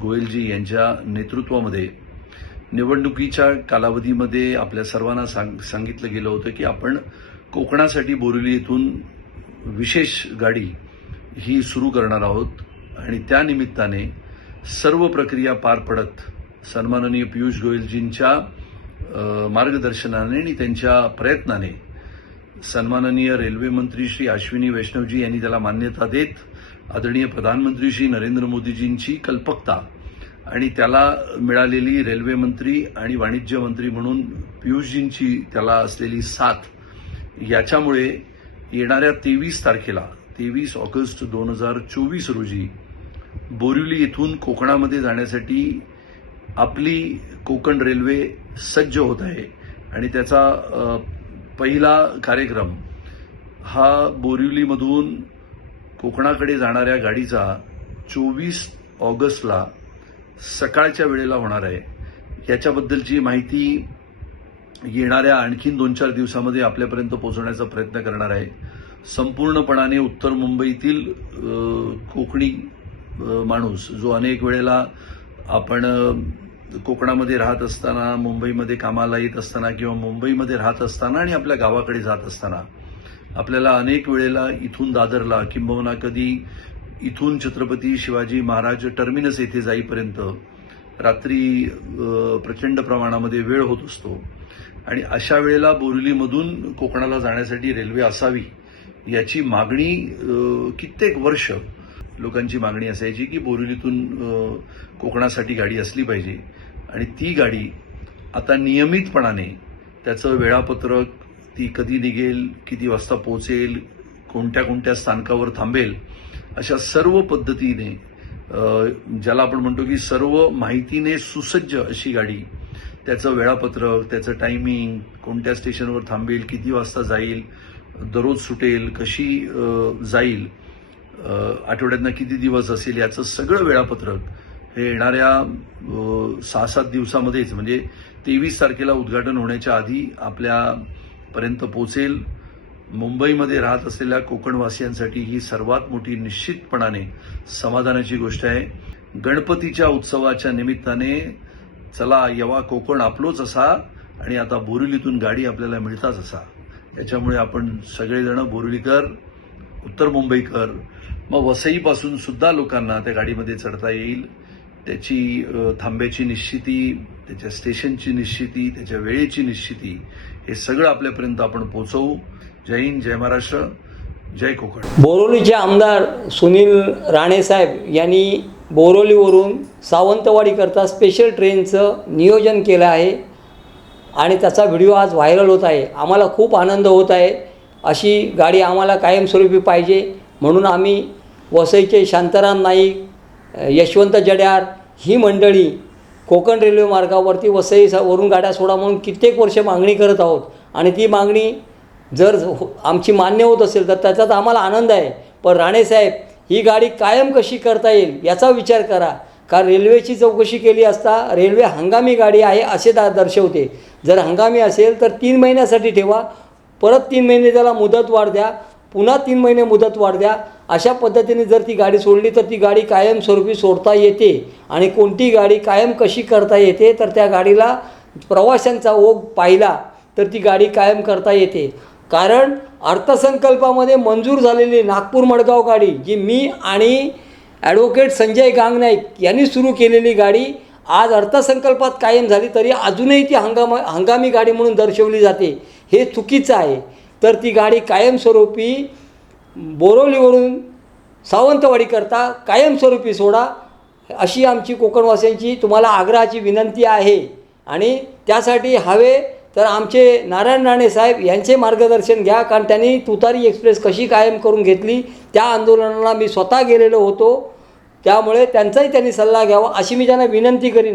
गोयलजी यांच्या नेतृत्वामध्ये निवडणुकीच्या कालावधीमध्ये आपल्या सर्वांना सांग सांगितलं गेलं होतं की आपण कोकणासाठी बोरिवली येथून विशेष गाडी ही सुरू करणार आहोत आणि त्यानिमित्ताने सर्व प्रक्रिया पार पडत सन्माननीय पियुष गोयलजींच्या मार्गदर्शनाने आणि त्यांच्या प्रयत्नाने सन्माननीय रेल्वे मंत्री श्री अश्विनी वैष्णवजी यांनी त्याला मान्यता देत आदरणीय प्रधानमंत्री श्री नरेंद्र मोदीजींची कल्पकता आणि त्याला मिळालेली रेल्वे मंत्री आणि वाणिज्य मंत्री म्हणून पियुषजींची त्याला असलेली साथ याच्यामुळे येणाऱ्या तेवीस तारखेला तेवीस ऑगस्ट दोन हजार चोवीस रोजी बोरिवली येथून कोकणामध्ये जाण्यासाठी आपली कोकण रेल्वे सज्ज होत आहे आणि त्याचा पहिला कार्यक्रम हा बोरिवलीमधून कोकणाकडे जाणाऱ्या गाडीचा चोवीस ऑगस्टला सकाळच्या वेळेला होणार आहे. याच्याबद्दलची माहिती येणाऱ्या आणखीन दोन चार दिवसामध्ये आपल्यापर्यंत पोहोचवण्याचा प्रयत्न करणार आहे. संपूर्णपणाने उत्तर मुंबईतील कोकणी माणूस जो अनेक वेळेला आपण कोकणामध्ये राहत असताना मुंबईमध्ये कामाला येत असताना किंवा मुंबईमध्ये राहत असताना आणि आपल्या गावाकडे जात असताना आपल्याला अनेक वेळेला इथून दादरला किंबहुना कधी इथून छत्रपती शिवाजी महाराज टर्मिनस येथे जाईपर्यंत रात्री प्रचंड प्रमाणामध्ये वेळ होत असतो. आणि अशा वेळेला बोरिवलीमधून कोकणाला जाण्यासाठी रेल्वे असावी याची मागणी कित्येक वर्ष लोकांची मागणी असायची की बोरिवलीतून कोकणासाठी गाडी असली पाहिजे. आणि ती गाडी आता नियमितपणाने त्याचं वेळापत्रक ती कधी निघेल किती वाजता पोहोचेल कोणत्या कोणत्या स्थानकावर थांबेल अशा सर्व पद्धतीने ज्याला आपण म्हणतो की सर्व माहितीने सुसज्ज अशी गाडी त्याचं वेळापत्रक त्याचं टायमिंग कोणत्या स्टेशनवर थांबेल किती वाजता जाईल दररोज सुटेल कशी जाईल आठवड्यातनं किती दिवस असेल याचं सगळं वेळापत्रक हे येणाऱ्या सहा सात दिवसामध्येच म्हणजे तेवीस तारखेला उद्घाटन होण्याच्या आधी आपल्यापर्यंत पोचेल मुंबईमध्ये राहत असलेल्या कोकणवासियांसाठी ही सर्वात मोठी निश्चितपणाने समाधानाची गोष्ट आहे. गणपतीच्या उत्सवाच्या निमित्ताने चला यवा कोकण आपलोच असा आणि आता बोरिवलीतून गाडी आपल्याला मिळताच असा. त्याच्यामुळे आपण सगळेजण बोरिवलीकर उत्तर मुंबईकर मग वसईपासून सुद्धा लोकांना त्या गाडीमध्ये चढता येईल. त्याची थांब्याची निश्चिती त्याच्या स्टेशनची निश्चिती त्याच्या वेळेची निश्चिती हे सगळं आपल्यापर्यंत आपण पोचवू जय हिंद जय महाराष्ट्र जय कोकण. बोरोलीचे आमदार सुनील राणेसाहेब यांनी बोरोलीवरून सावंतवाडीकरता स्पेशल ट्रेनचं नियोजन केलं आहे आणि त्याचा व्हिडिओ आज व्हायरल होत आहे. आम्हाला खूप आनंद होत आहे. अशी गाडी आम्हाला कायमस्वरूपी पाहिजे म्हणून आम्ही वसईचे शांताराम नाईक यशवंत जड्यार ही मंडळी कोकण रेल्वे मार्गावरती वसई वरून गाड्या सोडा म्हणून कित्येक वर्ष मागणी करत आहोत. आणि ती मागणी जर हो-, हो- आमची मान्य होत असेल तर त्याच्यात आम्हाला आनंद आहे. पण राणेसाहेब ही गाडी कायम कशी करता येईल याचा विचार करा. का रेल्वेची चौकशी केली असता रेल्वे हंगामी गाडी आहे असे दा दर्शवते. जर हंगामी असेल तर तीन महिन्यासाठी ठेवा. परत तीन महिने त्याला मुदत वाढ द्या. पुन्हा तीन महिने मुदत वाढ द्या. अशा पद्धतीने जर ती गाडी सोडली तर ती गाडी कायमस्वरूपी सोडता येते. आणि कोणती गाडी कायम कशी करता येते तर त्या गाडीला प्रवाशांचा ओघ पाहिला तर ती गाडी कायम करता येते. कारण अर्थसंकल्पामध्ये मंजूर झालेली नागपूर मडगाव गाडी जी मी आणि ॲडव्होकेट संजय गांगनाईक यांनी सुरू केलेली गाडी आज अर्थसंकल्पात कायम झाली तरी अजूनही ती हंगामा हंगामी गाडी म्हणून दर्शवली जाते. हे चुकीचं आहे. तर ती गाडी कायमस्वरूपी बोरवलीवरून सावंतवाडीकरता कायमस्वरूपी सोडा अशी आमची कोकणवासियांची तुम्हाला आग्रहाची विनंती आहे. आणि त्यासाठी हवे तर आमचे नारायण राणे साहेब यांचे मार्गदर्शन घ्या कारण त्यांनी तुतारी एक्सप्रेस कशी कायम करून घेतली त्या आंदोलनाला मी स्वतः गेलेलो होतो. त्यामुळे त्यांचाही त्यांनी सल्ला घ्यावा अशी मी त्यांना विनंती करीन.